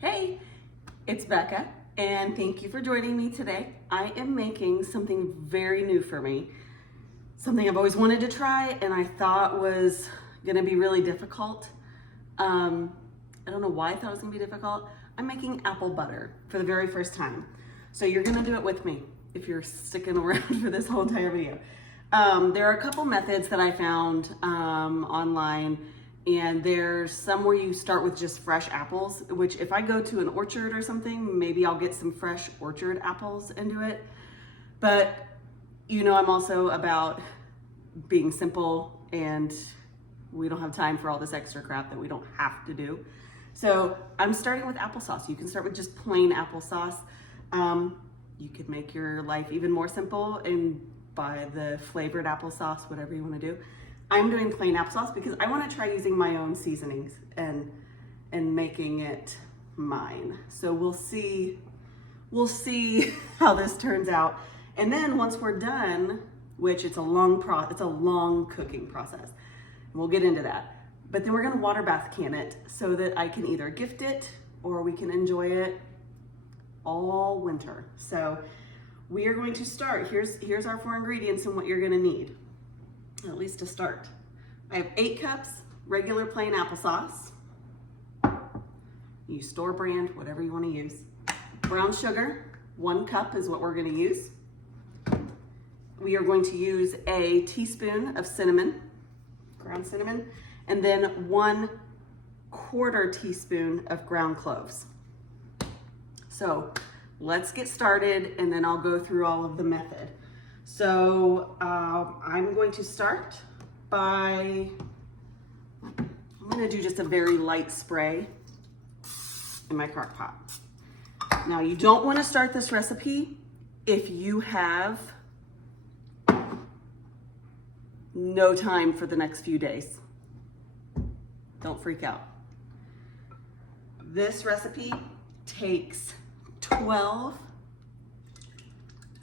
Hey, it's Becca, and thank you for joining me today. I am making something very new for me, something I've always wanted to try, and I thought was gonna be really difficult. I don't know why I thought it was gonna be difficult. I'm making apple butter for the very first time. So you're gonna do it with me if you're sticking around for this whole entire video. There are a couple methods that I found online, and there's some where you start with just fresh apples, which if I go to an orchard or something, maybe I'll get some fresh orchard apples and do it. But you know, I'm also about being simple, and we don't have time for all this extra crap that we don't have to do. So I'm starting with applesauce. You can start with just plain applesauce. You could make your life even more simple and buy the flavored applesauce, whatever you want to do. I'm doing plain applesauce because I want to try using my own seasonings and making it mine. So we'll see how this turns out. And then once we're done, which it's a long cooking process. We'll get into that. But then we're going to water bath can it so that I can either gift it or we can enjoy it all winter. So we are going to start. Here's our 4 ingredients and what you're going to need, at least to start. I have 8 cups regular plain applesauce. Use store brand, whatever you want to use. Brown sugar, 1 cup is what we're going to use. We are going to use a teaspoon of cinnamon, ground cinnamon, and then 1/4 teaspoon of ground cloves. So let's get started, and then I'll go through all of the method. So I'm going to start by, I'm going to do just a very light spray in my crock pot. Now you don't want to start this recipe if you have no time for the next few days. Don't freak out. This recipe takes 12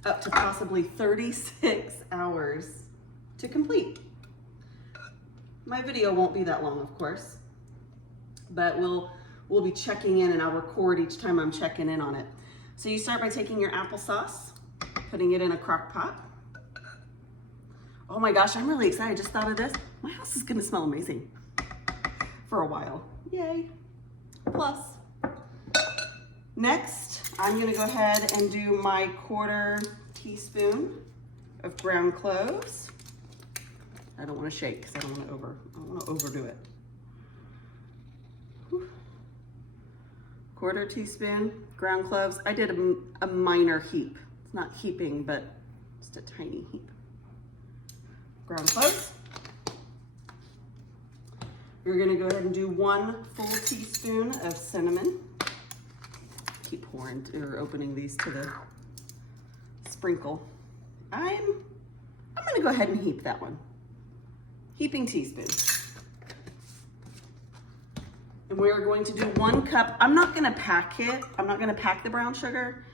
up to possibly 36 hours to complete. My video won't be that long, of course, but we'll be checking in, and I'll record each time I'm checking in on it. So you start by taking your applesauce, putting it in a crock pot. Oh my gosh, I'm really excited. I just thought of this. My house is gonna smell amazing for a while. Yay. Plus, next, I'm gonna go ahead and do my 1/4 teaspoon of ground cloves. I don't wanna shake because I don't wanna overdo it. 1/4 teaspoon ground cloves. I did a minor heap. It's not heaping, but just a tiny heap. Ground cloves. You're gonna go ahead and do 1 full teaspoon of cinnamon. Keep pouring or opening these to the sprinkle. I'm gonna go ahead and heap that one. Heaping teaspoon. And we are going to do 1 cup. I'm not gonna pack it. I'm not gonna pack the brown sugar,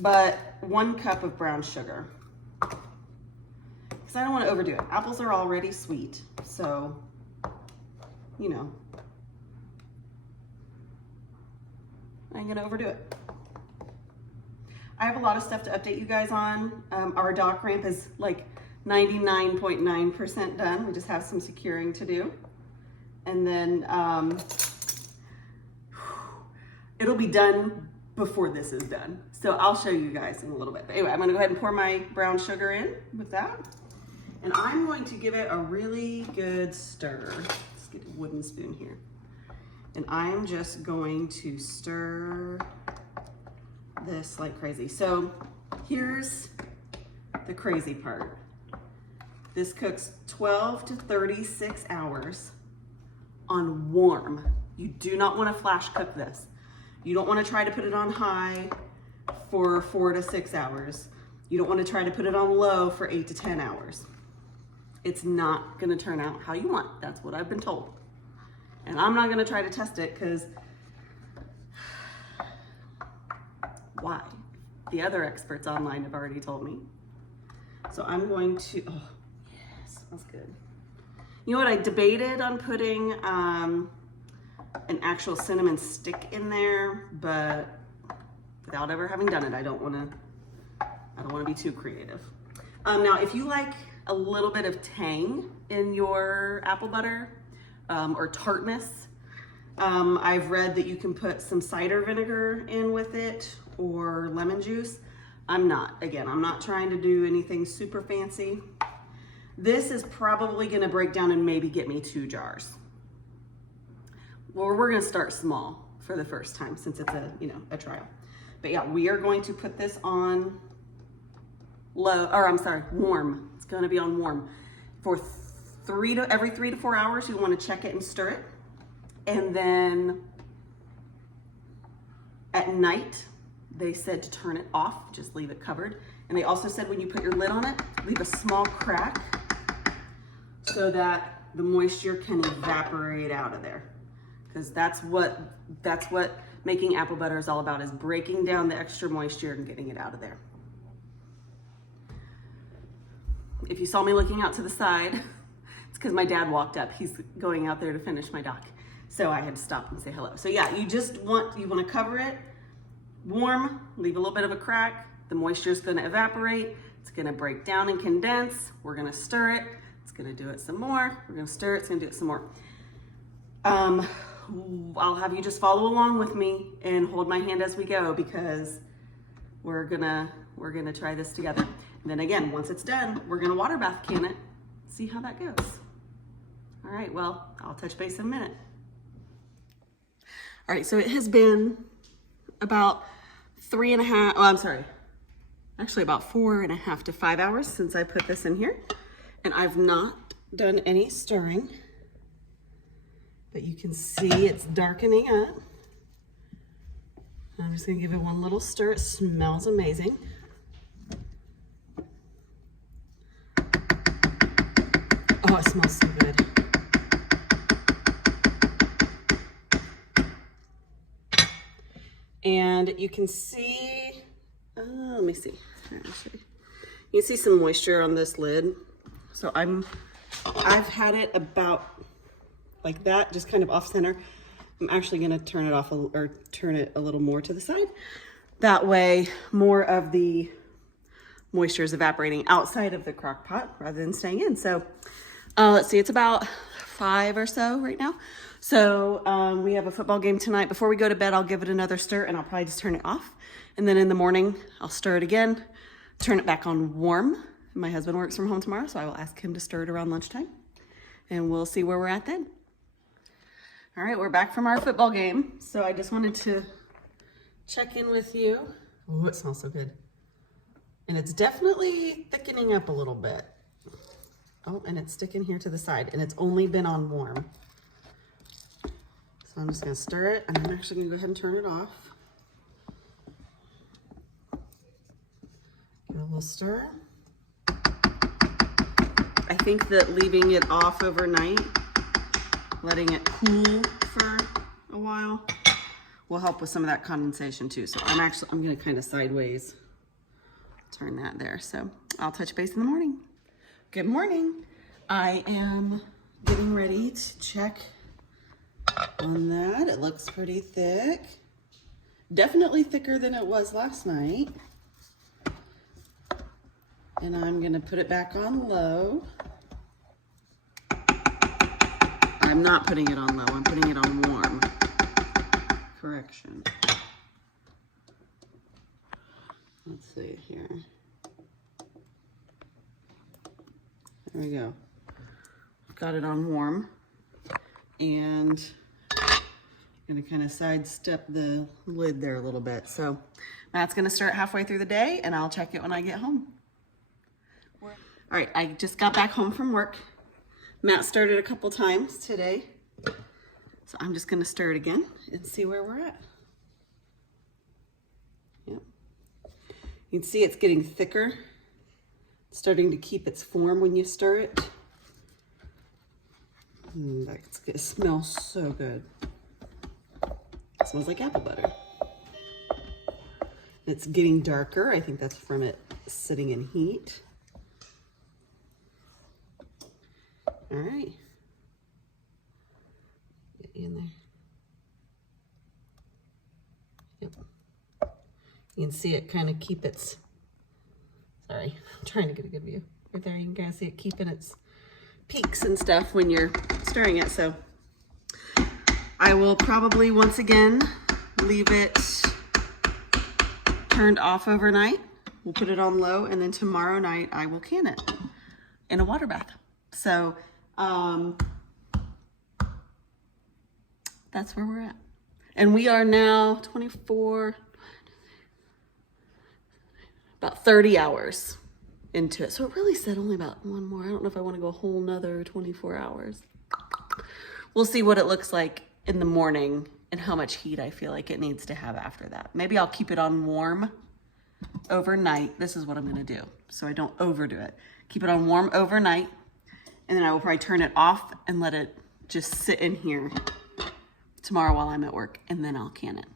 but 1 cup of brown sugar. Because I don't want to overdo it. Apples are already sweet, so, you know, I ain't gonna overdo it. I have a lot of stuff to update you guys on. Our dock ramp is like 99.9% done. We just have some securing to do. And then it'll be done before this is done. So I'll show you guys in a little bit. But anyway, I'm gonna go ahead and pour my brown sugar in with that. And I'm going to give it a really good stir. Let's get a wooden spoon here. And I'm just going to stir this like crazy. So here's the crazy part. This cooks 12 to 36 hours on warm. You do not want to flash cook this. You don't want to try to put it on high for 4 to 6 hours. You don't want to try to put it on low for 8 to 10 hours. It's not gonna turn out how you want. That's what I've been told. And I'm not gonna try to test it because why? The other experts online have already told me. So I'm going to, oh yes, smells good. You know what, I debated on putting an actual cinnamon stick in there, but without ever having done it, I don't want to be too creative. Now, if you like a little bit of tang in your apple butter or tartness, I've read that you can put some cider vinegar in with it or lemon juice. I'm not trying to do anything super fancy. This is probably going to break down and maybe get me 2 jars. Well, we're going to start small for the first time since it's a trial. But yeah, we are going to put this on warm. It's going to be on warm for every 3 to 4 hours. You want to check it and stir it. And then at night, they said to turn it off, just leave it covered. And they also said when you put your lid on it, leave a small crack so that the moisture can evaporate out of there. Because that's what making apple butter is all about, is breaking down the extra moisture and getting it out of there. If you saw me looking out to the side, it's because my dad walked up. He's going out there to finish my dock. So I had to stop and say hello. So yeah, you want to cover it warm, leave a little bit of a crack. The moisture is going to evaporate. It's going to break down and condense. We're going to stir it. It's going to do it some more. We're going to stir it. It's going to do it some more. I'll have you just follow along with me and hold my hand as we go, because we're gonna try this together. And then again, once it's done, we're gonna water bath can it, see how that goes. All right, well, I'll touch base in a minute. All right, so it has been about about 4.5 to 5 hours since I put this in here, and I've not done any stirring. But you can see it's darkening up. I'm just gonna give it one little stir. It smells amazing. Oh, it smells so good. And you can see, let me see. Here, I'll show you. You can see some moisture on this lid. So I've had it about like that, just kind of off center. I'm actually going to turn it off or turn it a little more to the side. That way more of the moisture is evaporating outside of the crock pot rather than staying in. So let's see, it's about 5 or so right now. So we have a football game tonight. Before we go to bed, I'll give it another stir and I'll probably just turn it off. And then in the morning, I'll stir it again, turn it back on warm. My husband works from home tomorrow, so I will ask him to stir it around lunchtime and we'll see where we're at then. All right, we're back from our football game. So I just wanted to check in with you. Oh, it smells so good. And it's definitely thickening up a little bit. Oh, and it's sticking here to the side, and it's only been on warm. So I'm just gonna stir it, and I'm actually gonna go ahead and turn it off. Give it a little stir. I think that leaving it off overnight, letting it cool for a while, will help with some of that condensation too. So I'm gonna kind of sideways turn that there. So I'll touch base in the morning. Good morning. I am getting ready to check on that. It looks pretty thick. Definitely thicker than it was last night. And I'm gonna put it back on low. I'm not putting it on low, I'm putting it on warm. Correction. Let's see here. There we go. I've got it on warm. And I'm gonna kind of sidestep the lid there a little bit. So Matt's gonna start halfway through the day and I'll check it when I get home. All right, I just got back home from work. Matt stirred it a couple times today. So I'm just gonna stir it again and see where we're at. Yep. You can see it's getting thicker. It's starting to keep its form when you stir it. It smells so good. It smells like apple butter. It's getting darker. I think that's from it sitting in heat. All right. Get in there. You can see it kind of keep its, sorry, I'm trying to get a good view. Right there, you can kind of see it keeping its peaks and stuff when you're stirring it. So I will probably once again leave it turned off overnight. We'll put it on low, and then tomorrow night I will can it in a water bath. So that's where we're at. And we are now 24, about 30 hours into it. So it really said only about one more. I don't know if I want to go a whole nother 24 hours. We'll see what it looks like in the morning and how much heat I feel like it needs to have after that. Maybe I'll keep it on warm overnight. This is what I'm gonna do, so I don't overdo it. Keep it on warm overnight, and then I will probably turn it off and let it just sit in here tomorrow while I'm at work, and then I'll can it,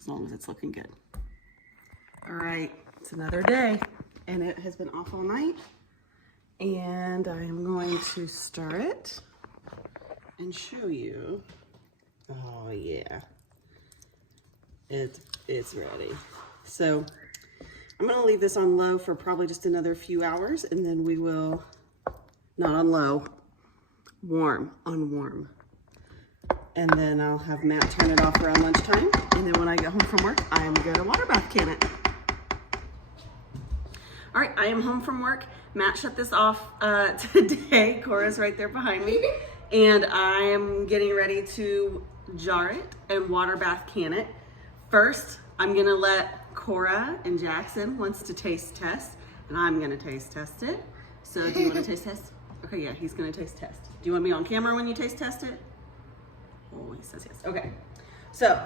as long as it's looking good. All right, it's another day, and it has been off all night, and I am going to stir it and show you. Oh yeah, it's ready. So I'm gonna leave this on low for probably just another few hours, and then we will, not on low, on warm. And then I'll have Matt turn it off around lunchtime, and then when I get home from work, I am gonna water bath can it. All right, I am home from work. Matt shut this off today. Cora's right there behind me. And I'm getting ready to jar it and water bath can it. First, I'm gonna let Cora and Jackson wants to taste test, and I'm gonna taste test it. So do you wanna taste test? Okay, yeah, he's gonna taste test. Do you wanna be on camera when you taste test it? Oh, he says yes. Okay, so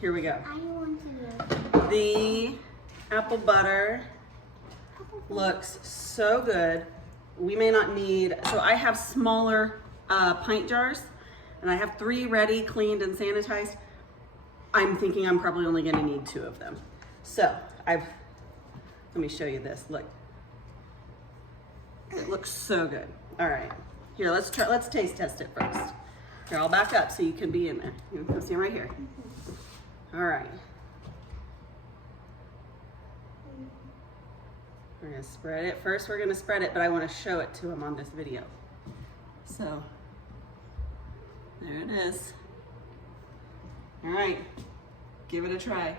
here we go. I want to know. The apple butter looks so good. We may not need, so I have smaller pint jars, and I have 3 ready, cleaned, and sanitized. I'm thinking I'm probably only gonna need 2 of them. So let me show you this, look. It looks so good. All right, here, let's taste test it first. Here, I'll back up so you can be in there. You can see them right here. All right. We're gonna spread it. First, we're gonna spread it, but I wanna show it to him on this video. So, there it is. All right, give it a try.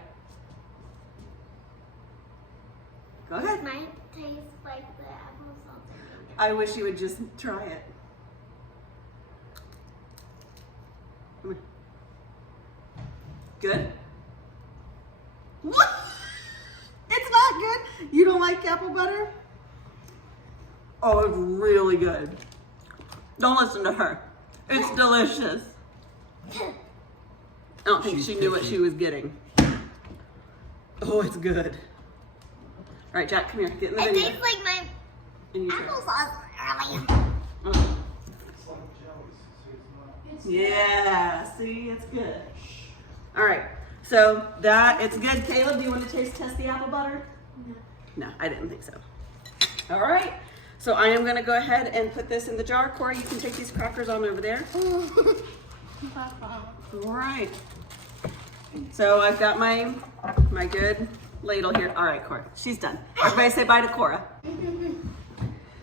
Go ahead. Mine tastes like the applesauce. I wish you would just try it. Come on. Good? What? It's not good? You don't like apple butter? Oh, it's really good. Don't listen to her. It's delicious. I don't think she knew what she was getting. Oh, it's good. All right, Jack, come here. Get in the It video. tastes like my And you try. applesauce earlier. Oh. Yeah, see, it's good. All right, so it's good. Caleb, do you want to taste test the apple butter? No, I didn't think so. All right, so I am gonna go ahead and put this in the jar. Cora, you can take these crackers on over there. All right, so I've got my good ladle here. All right, Cora, she's done. Everybody say bye to Cora.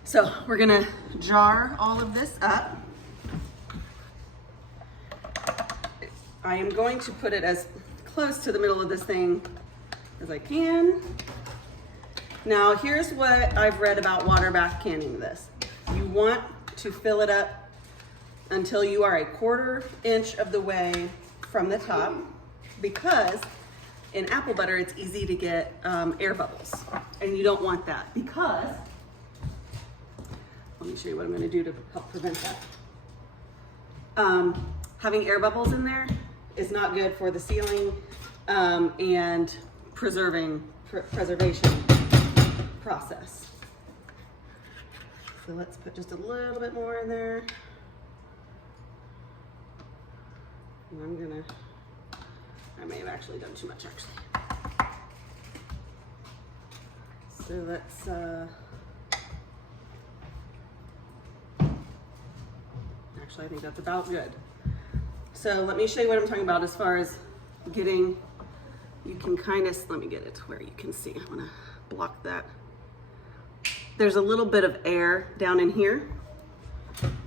So we're gonna jar all of this up. I am going to put it as close to the middle of this thing as I can. Now, here's what I've read about water bath canning this. You want to fill it up until you are a 1/4 inch of the way from the top, because in apple butter, it's easy to get air bubbles, and you don't want that, because, let me show you what I'm gonna do to help prevent that. Having air bubbles in there is not good for the sealing and preservation process. So let's put just a little bit more in there. And I may have actually done too much actually. So let's, actually I think that's about good. So let me show you what I'm talking about as far as getting you can kind of, let me get it to where you can see. I want to block that. There's a little bit of air down in here.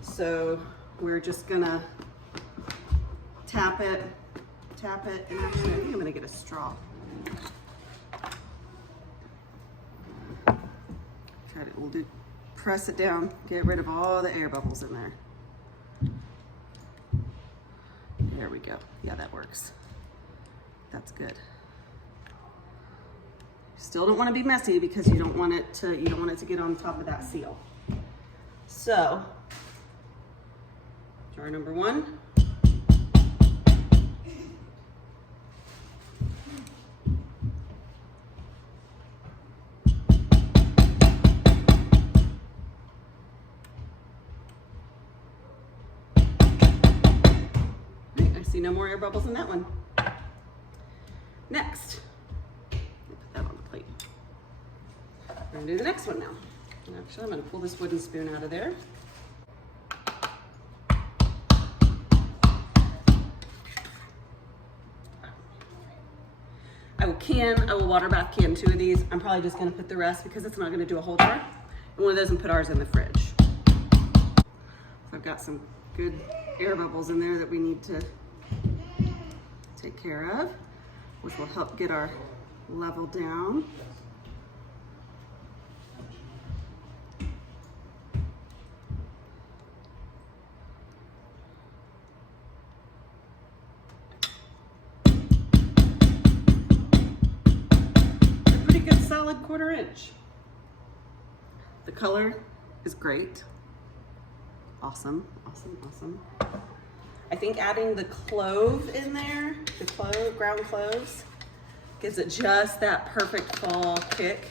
So we're just gonna tap it, and actually I think I'm gonna get a straw. We'll press it down, get rid of all the air bubbles in there. There we go. Yeah, that works. That's good. Still don't want to be messy because you don't want it to get on top of that seal. So, jar number 1. No more air bubbles in that one. Next, put that on the plate. We're gonna do the next one now. Actually, I'm gonna pull this wooden spoon out of there. I will water bath can 2 of these. I'm probably just gonna put the rest because it's not gonna do a whole jar. And one of those and put ours in the fridge. So I've got some good air bubbles in there that we need to take care of, which will help get our level down. A pretty good solid 1/4 inch. The color is great. Awesome, awesome, awesome. I think adding the clove in there, the ground cloves, gives it just that perfect fall kick.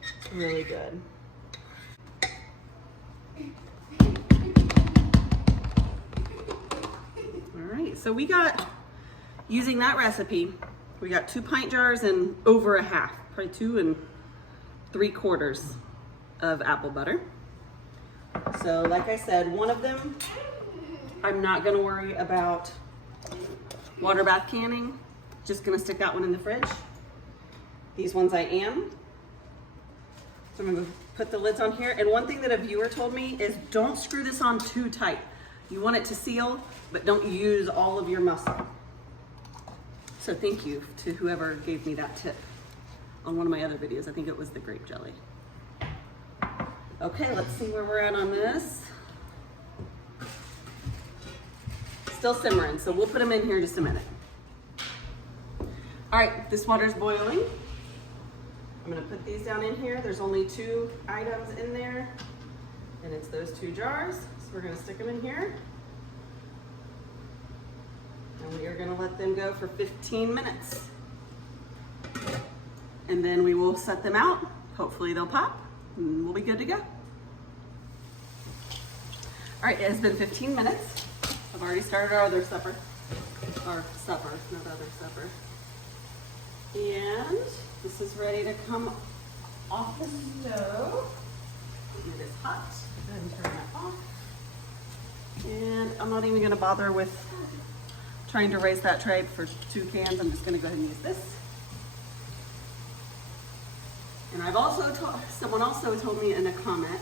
It's really good. All right, so we got, using that recipe, we got 2 pint jars and over a half, probably 2 3/4 of apple butter. So like I said, one of them, I'm not gonna worry about water bath canning. Just gonna stick that one in the fridge. These ones I am. So I'm gonna put the lids on here. And one thing that a viewer told me is don't screw this on too tight. You want it to seal, but don't use all of your muscle. So thank you to whoever gave me that tip on one of my other videos. I think it was the grape jelly. Okay, let's see where we're at on this. Still simmering, so we'll put them in here in just a minute. All right, this water's boiling. I'm gonna put these down in here. There's only 2 items in there, and it's those 2 jars. So we're gonna stick them in here. And we are gonna let them go for 15 minutes. And then we will set them out. Hopefully they'll pop, and we'll be good to go. All right, it has been 15 minutes. I've already started our other supper. Our supper, not other supper. And this is ready to come off the stove. It is hot. Go ahead and turn that off. And I'm not even gonna bother with trying to raise that tray for 2 cans. I'm just gonna go ahead and use this. And I've also someone also told me in a comment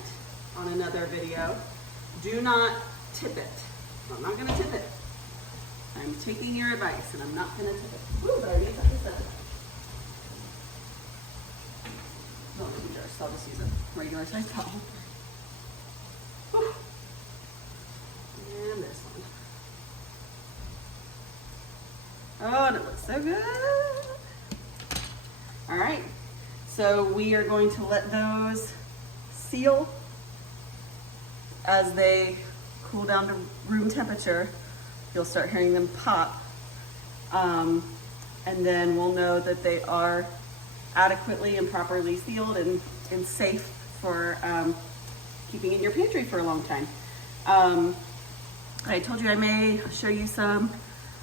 on another video, do not tip it. I'm not gonna tip it. I'm taking your advice and I'm not gonna tip it. Ooh, but I need something to set it. No, so I'll just use a regular size towel. Whew. And this one. Oh, and it looks so good. All right, so we are going to let those seal as they cool down to room temperature. You'll start hearing them pop. And then we'll know that they are adequately and properly sealed and safe for keeping in your pantry for a long time. I told you I may show you some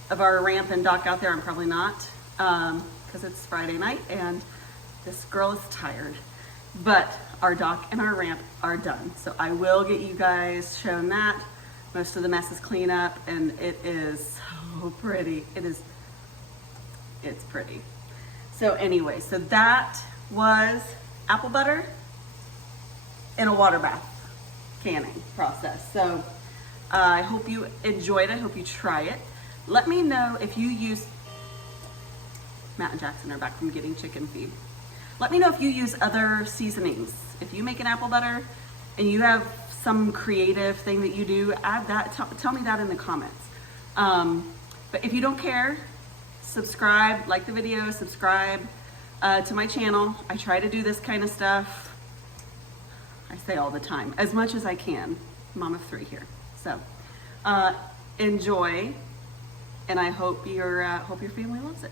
of our ramp and dock out there. I'm probably not, because it's Friday night and this girl is tired. But our dock and our ramp are done. So I will get you guys shown that. Most of the mess is clean up and it is so pretty. It is it's pretty. So anyway, so that was apple butter in a water bath canning process. So I hope you enjoyed it. I hope you try it. Let me know if you use, Matt and Jackson are back from getting chicken feed. Let me know if you use other seasonings. If you make an apple butter and you have some creative thing that you do, add that, tell me that in the comments. But if you don't care, subscribe, like the video, subscribe to my channel. I try to do this kind of stuff, I say all the time, as much as I can. Mom of 3 here. So enjoy, and I hope your family loves it.